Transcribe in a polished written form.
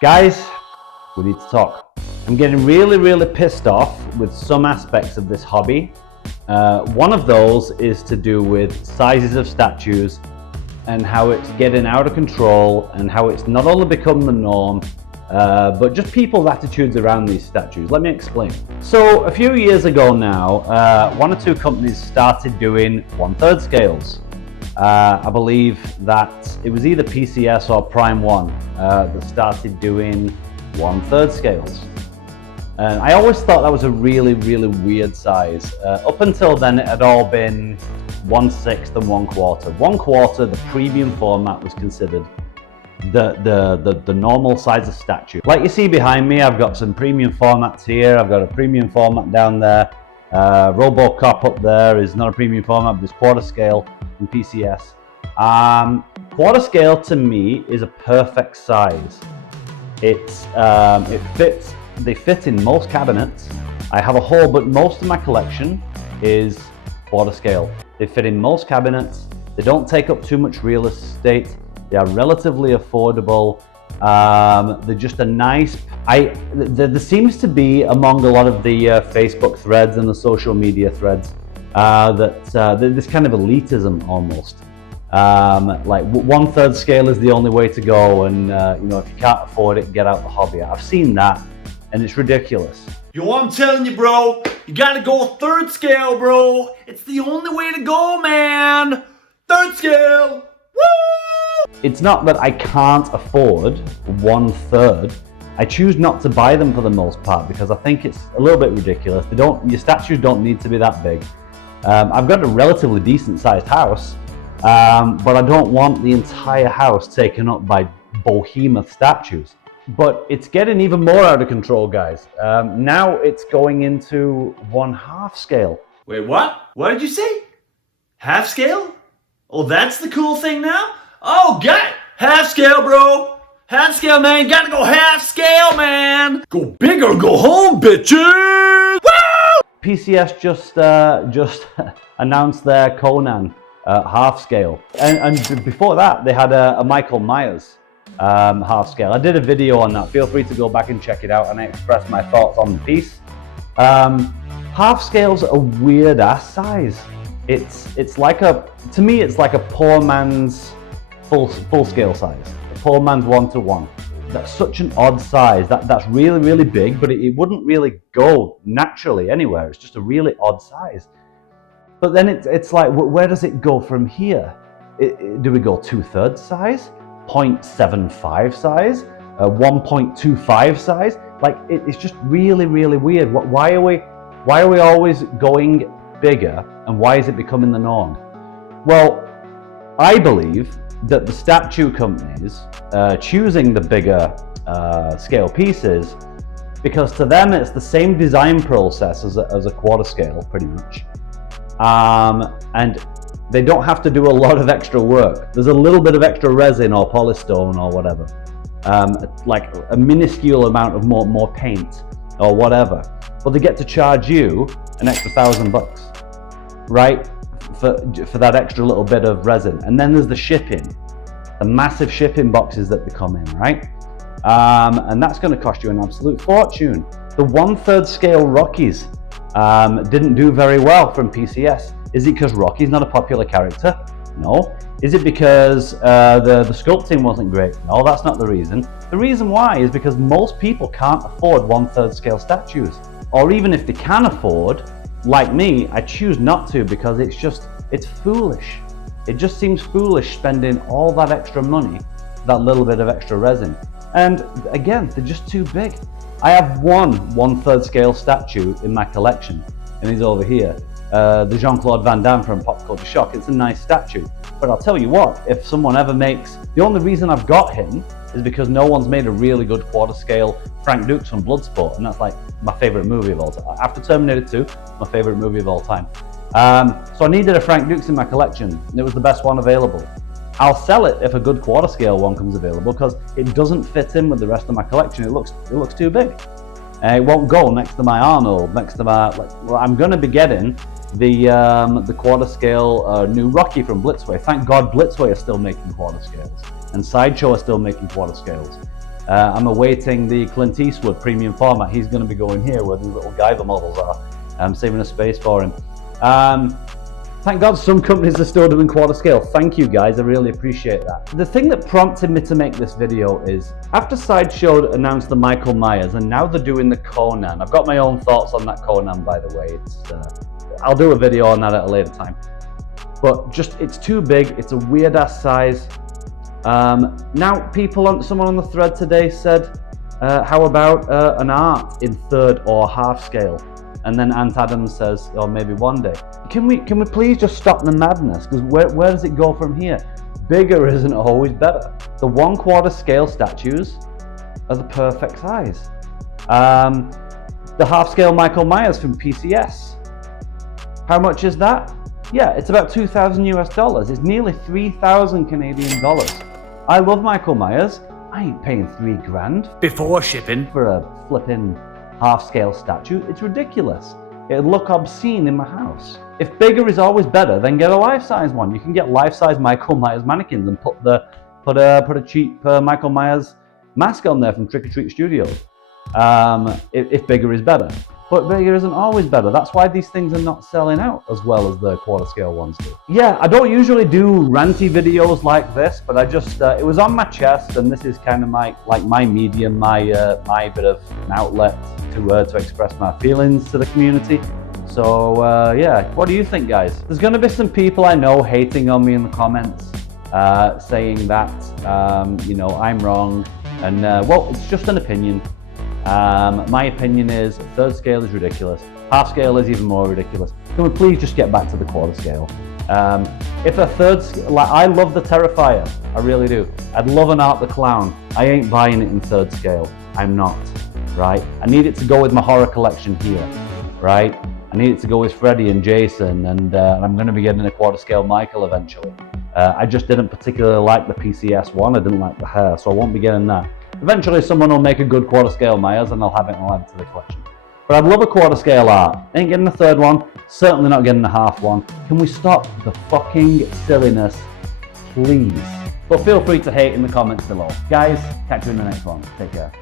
Guys, we need to talk. I'm getting really pissed off with some aspects of this hobby. One of those is to do with sizes of statues and how it's getting out of control and how it's not only become the norm, but just people's attitudes around these statues. Let me explain. So a few years ago now, one or two companies started doing 1/3 scales. I believe that it was either PCS or Prime One that started doing 1/3 scales. And I always thought that was a really weird size. Up until then, it had all been 1/6 and 1/4. 1/4, the premium format, was considered the normal size of statue. Like you see behind me, I've got some premium formats here. I've got a premium format down there. RoboCop up there is not a premium format, but it's 1/4 scale in PCS. 1/4 scale to me is a perfect size. It fits. They fit in most cabinets. I have a hole, but most of my collection is 1/4 scale. They fit in most cabinets. They don't take up too much real estate. They are relatively affordable. They're just a nice. There seems to be among a lot of the Facebook threads and the social media threads that this kind of elitism almost. Like 1/3 scale is the only way to go, and if you can't afford it, get out the hobby. I've seen that, and it's ridiculous. Yo, I'm telling you, bro, you gotta go 1/3 scale, bro. It's the only way to go, man. 1/3 scale. Woo! It's not that I can't afford 1/3. I choose not to buy them for the most part because I think it's a little bit ridiculous. Your statues don't need to be that big. I've got a relatively decent sized house, but I don't want the entire house taken up by behemoth statues. But it's getting even more out of control, guys. Now it's going into 1/2 scale. Wait, what? What did you say? Half scale? Oh, that's the cool thing now? Oh, got it. Half scale, bro. Half scale, man. Gotta go half scale, man. Go big or go home, bitches. Woo! PCS just announced their Conan half scale, and before that they had a Michael Myers half scale. I did a video on that. Feel free to go back and check it out, and I expressed my thoughts on the piece. Half scale's a weird ass size. It's like to me it's like a poor man's full scale size. A poor man's 1:1. That's such an odd size. That's really big, but it wouldn't really go naturally anywhere. It's just a really odd size. But then it's like, where does it go from here? Do we go 2/3 size, 0.75 size, 1.25 size? Like it's just really weird. Why are we always going bigger, and why is it becoming the norm? Well, I believe that the statue companies choosing the bigger scale pieces because to them it's the same design process as a 1/4 scale, pretty much. And they don't have to do a lot of extra work. There's a little bit of extra resin or polystone or whatever, like a minuscule amount of more paint or whatever. But they get to charge you an extra $1,000, right? For that extra little bit of resin. And then there's the shipping, the massive shipping boxes that they come in, right? And that's going to cost you an absolute fortune. The 1/3 scale Rockies didn't do very well from PCS. Is it because Rocky's not a popular character? No. Is it because the sculpting wasn't great? No, that's not the reason. The reason why is because most people can't afford 1/3 scale statues. Or even if they can afford, like me, I choose not to because it's foolish. It just seems foolish spending all that extra money, that little bit of extra resin. And again, they're just too big. I have one 1/3 scale statue in my collection, and he's over here. The Jean-Claude Van Damme from Pop Culture Shock. It's a nice statue. But I'll tell you what, if someone ever makes, the only reason I've got him is because no one's made a really good 1/4 scale Frank Dukes from Bloodsport, and that's like my favorite movie of all time. After Terminator 2, my favorite movie of all time. So I needed a Frank Dukes in my collection, and it was the best one available. I'll sell it if a good 1/4 scale one comes available because it doesn't fit in with the rest of my collection. It looks too big. It won't go next to my Arnold, next to my. I'm going to be getting the 1/4 scale new Rocky from Blitzway. Thank God Blitzway are still making 1/4 scales, and Sideshow are still making 1/4 scales. I'm awaiting the Clint Eastwood premium format. He's going to be going here where these little Guyver models are. I'm saving a space for him. Thank God some companies are still doing quarter scale. Thank you guys, I really appreciate that. The thing that prompted me to make this video is, after Sideshow announced the Michael Myers and now they're doing the Conan. I've got my own thoughts on that Conan, by the way. I'll do a video on that at a later time. But just, it's too big, it's a weird ass size. Now someone on the thread today said, how about an art in third or half scale? And then Ant Adams says, or maybe one day. Can we please just stop the madness? Because where does it go from here? Bigger isn't always better. The 1/4 scale statues are the perfect size. The half scale Michael Myers from PCS. How much is that? Yeah, it's about $2,000 US. It's nearly 3,000 Canadian dollars. I love Michael Myers. I ain't paying $3,000 Before shipping. for a flipping half-scale statue. It's ridiculous. It'd look obscene in my house. If bigger is always better, then get a life-size one. You can get life-size Michael Myers mannequins and put a cheap Michael Myers mask on there from Trick or Treat Studios. If bigger is better. But bigger isn't always better. That's why these things are not selling out as well as the quarter scale ones do. Yeah, I don't usually do ranty videos like this, but I just, it was on my chest, and this is kind of my medium, my bit of an outlet to express my feelings to the community. So yeah, what do you think, guys? There's gonna be some people I know hating on me in the comments, saying that, you know, I'm wrong, and well, it's just an opinion. My opinion is third scale is ridiculous. Half scale is even more ridiculous. Can we please just get back to the quarter scale? If a third scale, like, I love the Terrifier, I really do. I'd love an Art the Clown. I ain't buying it in third scale. I'm not, right? I need it to go with my horror collection here, right? I need it to go with Freddy and Jason, and I'm going to be getting a quarter scale Michael eventually. I just didn't particularly like the PCS one. I didn't like the hair, so I won't be getting that. Eventually someone will make a good quarter scale Myers and I'll have it and I'll add it to the collection. But I'd love a quarter scale art. Ain't getting a third one, certainly not getting a half one. Can we stop the fucking silliness, please? But feel free to hate in the comments below. Guys, catch you in the next one. Take care.